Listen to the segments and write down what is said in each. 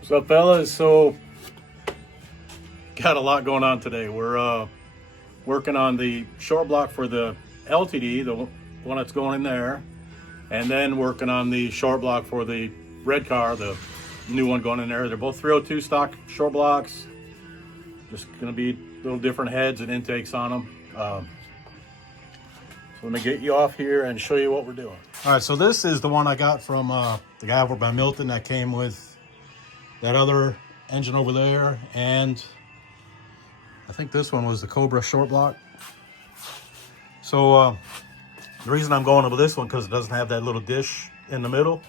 What's up, fellas? So, got a lot going on today. We're working on the short block for the LTD, the one that's going in there, and then working on the short block for the red car, the new one going in there. They're both 302 stock short blocks. Just going to be little different heads and intakes on them. So let me get you off here and show you what we're doing. All right, so this is the one I got from the guy over by Milton that came with that other engine over there, and I think this one was the Cobra short block. So the reason I'm going with this one because it doesn't have that little dish in the middle,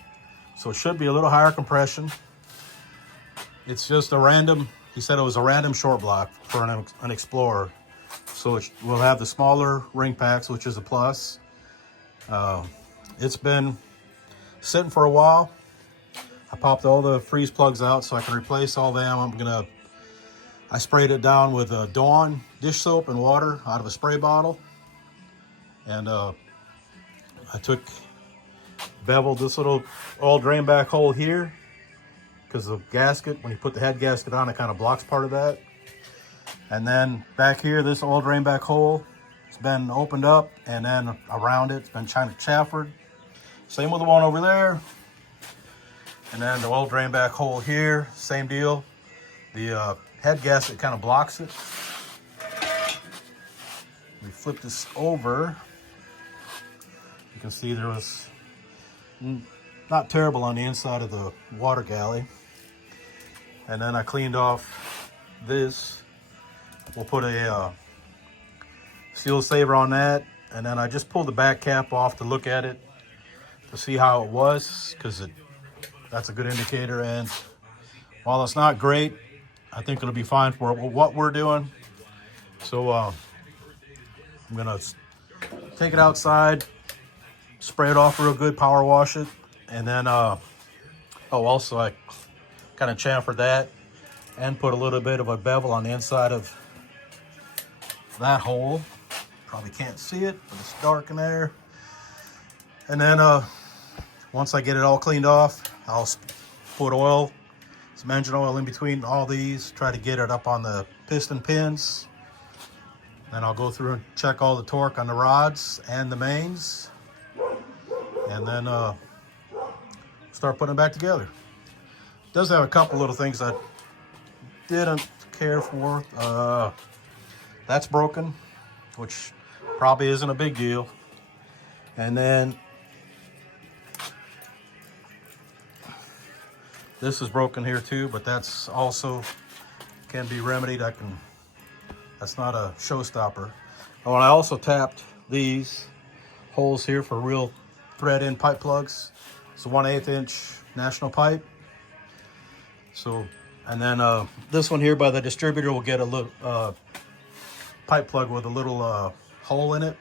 so it should be a little higher compression. It's just a random, he said it was a random short block for an Explorer. So we'll have the smaller ring packs, which is a plus. It's been sitting for a while. I popped all the freeze plugs out so I can replace all them. I sprayed it down with Dawn dish soap and water out of a spray bottle. And I beveled this little oil drain back hole here because the gasket, when you put the head gasket on, it kind of blocks part of that. And then back here, this oil drain back hole, it's been opened up, and then around it's been kind of chamfered. Same with the one over there. And then the oil drain back hole here, same deal. The head gasket kind of blocks it. We flip this over. You can see there was not terrible on the inside of the water galley. And then I cleaned off this. We'll put a seal saver on that. And then I just pulled the back cap off to look at it to see how it was, because that's a good indicator. And while it's not great, I think it'll be fine for what we're doing. So I'm gonna take it outside, spray it off real good, power wash it, and then also I kind of chamfered that and put a little bit of a bevel on the inside of that hole. Probably can't see it, but it's dark in there. And then once I get it all cleaned off, I'll put oil, some engine oil in between all these, try to get it up on the piston pins. Then I'll go through and check all the torque on the rods and the mains, and then start putting it back together. It does have a couple little things I didn't care for. That's broken, which probably isn't a big deal. And then this is broken here too, but that's also can be remedied. That's not a showstopper. Oh, and I also tapped these holes here for real thread in pipe plugs. It's a 1/8 inch national pipe. So, and then this one here by the distributor will get a little pipe plug with a little hole in it,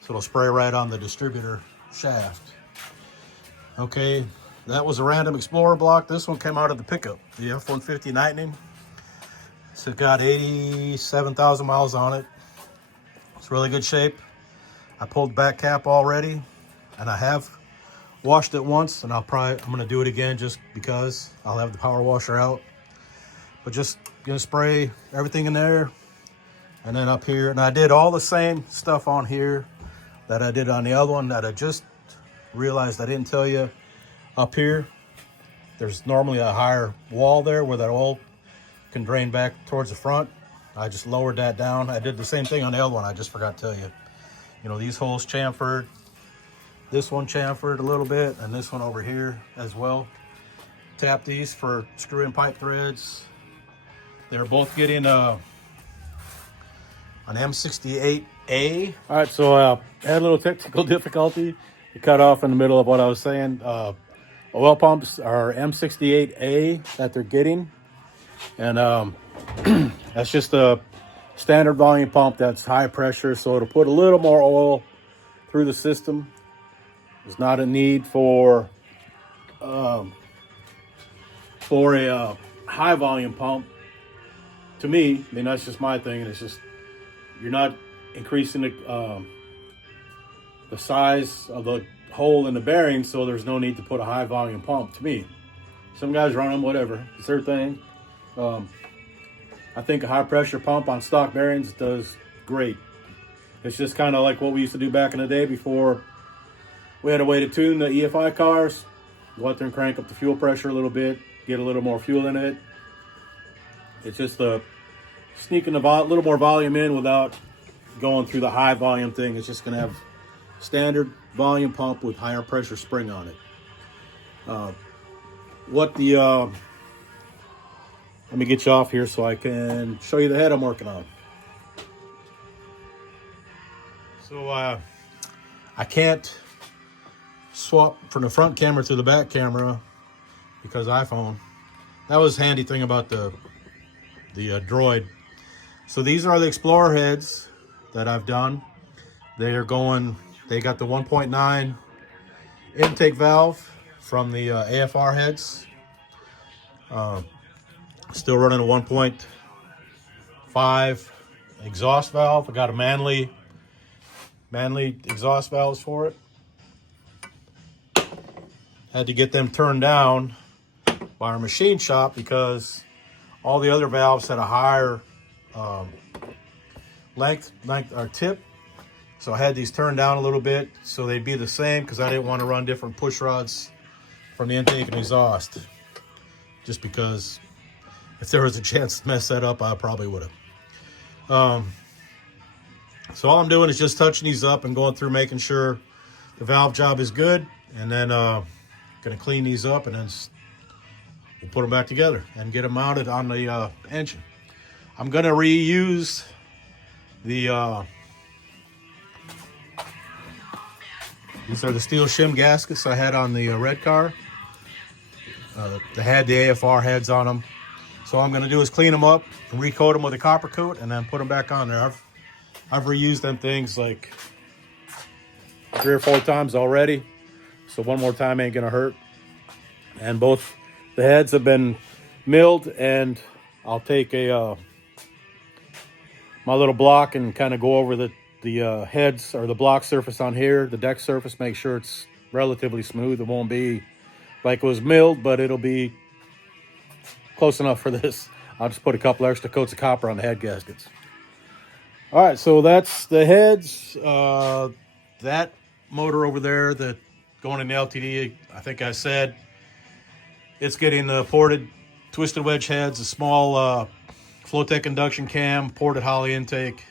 so it'll spray right on the distributor shaft. Okay, that was a random Explorer block. This one came out of the pickup, the F-150 Lightning. So it got 87,000 miles on it. It's really good shape. I pulled the back cap already, and I have washed it once, and I'm gonna do it again just because I'll have the power washer out. But just gonna spray everything in there. And then up here, and I did all the same stuff on here that I did on the other one that I just realized I didn't tell you. Up here, there's normally a higher wall there where that oil can drain back towards the front. I just lowered that down. I did the same thing on the other one. I just forgot to tell you. You know, these holes chamfered. This one chamfered a little bit, and this one over here as well. Tap these for screw-in pipe threads. They're both getting an M68A. All right, so I had a little technical difficulty. It cut off in the middle of what I was saying. Oil pumps are M68A that they're getting. And that's just a standard volume pump that's high pressure, so it'll put a little more oil through the system. There's not a need for a high volume pump. To me, I mean, that's just my thing. It's just, you're not increasing the size of the hole in the bearing, so there's no need to put a high volume pump to me. Some guys run them, whatever. It's their thing. I think a high pressure pump on stock bearings does great. It's just kind of like what we used to do back in the day before we had a way to tune the EFI cars. Go out there and crank up the fuel pressure a little bit, get a little more fuel in it. It's just sneaking a little more volume in without going through the high volume thing. It's just going to have standard volume pump with higher pressure spring on it. Let me get you off here so I can show you the head I'm working on. So I can't swap from the front camera to the back camera because iPhone. That was the handy thing about the Droid. So these are the Explorer heads that I've done. They got the 1.9 intake valve from the AFR heads. Still running a 1.5 exhaust valve. I got a manly exhaust valves for it. Had to get them turned down by our machine shop because all the other valves had a higher length or tip. So I had these turned down a little bit so they'd be the same because I didn't want to run different push rods from the intake and exhaust. Just because if there was a chance to mess that up, I probably would have. So all I'm doing is just touching these up and going through making sure the valve job is good, and then gonna clean these up, and then we'll put them back together and get them mounted on the engine. I'm gonna reuse the these are the steel shim gaskets I had on the red car. They had the AFR heads on them. So all I'm going to do is clean them up and recoat them with a copper coat and then put them back on there. I've reused them things like 3 or 4 times already. So one more time ain't going to hurt. And both the heads have been milled, and I'll take my little block and kind of go over the heads or the block surface on here, the deck surface, make sure it's relatively smooth. It won't be like it was milled, but it'll be close enough for this. I'll just put a couple extra coats of copper on the head gaskets. All right, so that's the heads. That motor over there that going in the LTD, I think I said, it's getting the ported twisted wedge heads, a small Flowtech induction cam, ported Holley intake,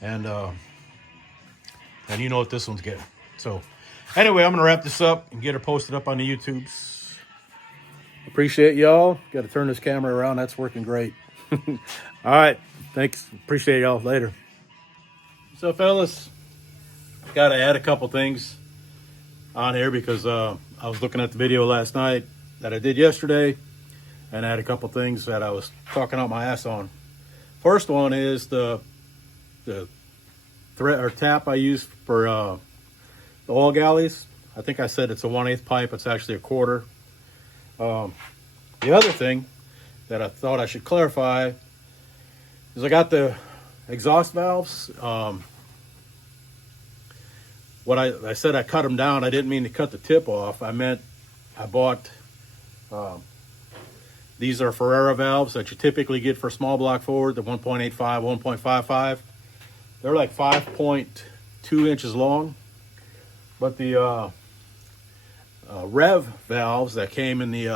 and you know what this one's getting. So anyway, I'm gonna wrap this up and get her posted up on the YouTubes. Appreciate y'all. Got to turn this camera around. That's working great. All right. Thanks. Appreciate y'all. Later. So, fellas, got to add a couple things on here because I was looking at the video last night that I did yesterday, and I had a couple things that I was talking out my ass on. First one is the thread or tap I use for the oil galleys. I think I said it's a 1/8 pipe. It's actually a quarter. The other thing that I thought I should clarify is I got the exhaust valves. What I said I cut them down, I didn't mean to cut the tip off. I meant I bought, these are Ferrara valves that you typically get for small block forward, the 1.85, 1.55. They're like 5.2 inches long, but the rev valves that came in the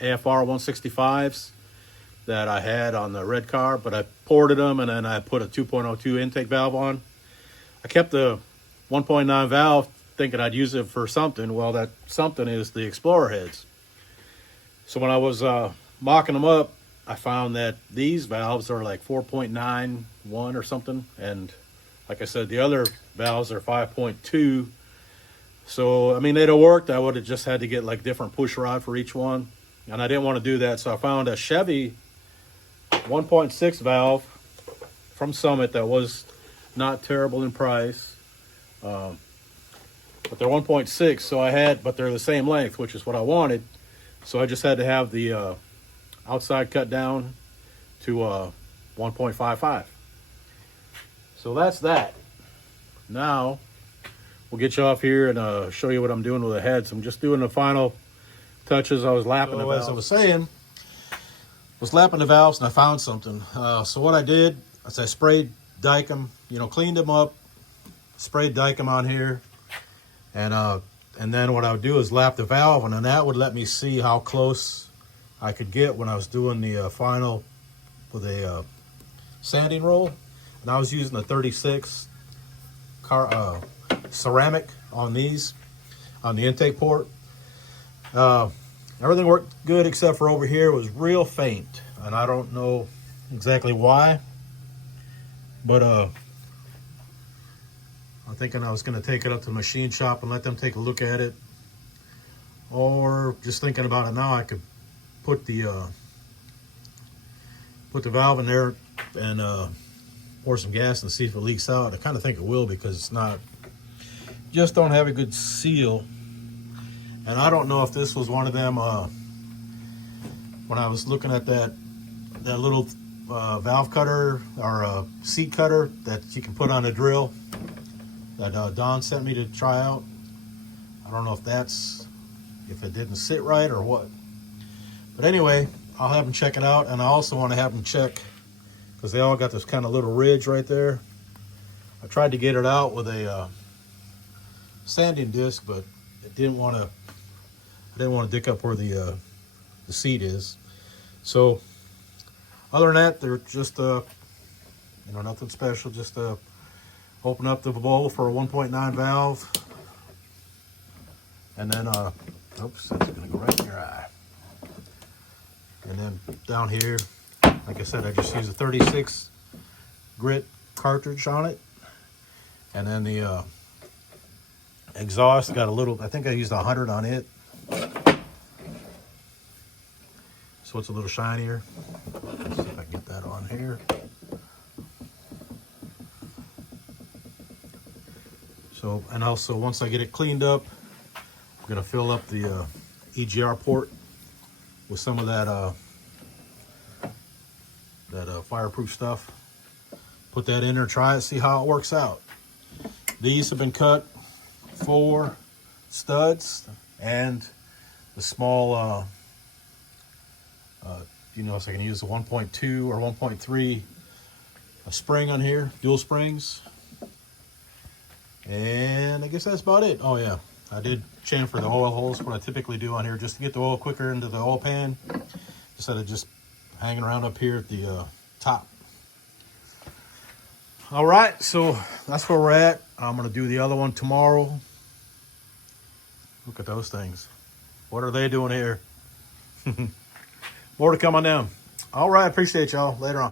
AFR 165s that I had on the red car, but I ported them and then I put a 2.02 intake valve on. I kept the 1.9 valve thinking I'd use it for something. Well, that something is the Explorer heads. So when I was mocking them up, I found that these valves are like 4.91 or something, and like I said, the other valves are 5.2. So, I mean, they'd have worked. I would have just had to get like different push rod for each one. And I didn't want to do that. So I found a Chevy 1.6 valve from Summit that was not terrible in price. But they're 1.6. But they're the same length, which is what I wanted. So I just had to have the outside cut down to 1.55. So that's that. Now, we'll get you off here and show you what I'm doing with the heads. I'm just doing the final touches. I was lapping the valves. As I was saying, was lapping the valves and I found something. So what I did is I sprayed Dicam, you know, cleaned them up, sprayed Dicam on here, and then what I would do is lap the valve, and then that would let me see how close I could get when I was doing the final with a sanding roll. And I was using a 36 ceramic on these, on the intake port. Everything worked good except for over here. It was real faint, and I don't know exactly why, but I'm thinking I was going to take it up to the machine shop and let them take a look at it, or just thinking about it now, I could put the valve in there and pour some gas and see if it leaks out. I kind of think it will, because it's not, just don't have a good seal. And I don't know if this was one of them, when I was looking at that little valve cutter or seat cutter that you can put on a drill that Don sent me to try out. I don't know if it didn't sit right or what. But anyway, I'll have them check it out, and I also want to have them check, because they all got this kind of little ridge right there. I tried to get it out with a sanding disc, but it didn't want to. I didn't want to dig up where the seat is. So other than that, they're just you know, nothing special. Just open up the bowl for a 1.9 valve, and then oops, that's gonna go right in your eye. And then down here, like I said, I just use a 36 grit cartridge on it. And then the exhaust got a little, I think I used 100 on it. So it's a little shinier. Let's see if I can get that on here. So, and also once I get it cleaned up, I'm gonna fill up the EGR port with some of that fireproof stuff. Put that in there, try it, see how it works out. These have been cut for studs and the small, you know, so I can use the 1.2 or 1.3 spring on here, dual springs. And I guess that's about it. Oh yeah, I did chamfer the oil holes, what I typically do on here, just to get the oil quicker into the oil pan, instead of just hanging around up here at the top. All right, so that's where we're at. I'm gonna do the other one tomorrow. Look at those things. What are they doing here? More to come on them. All right, appreciate y'all. Later on.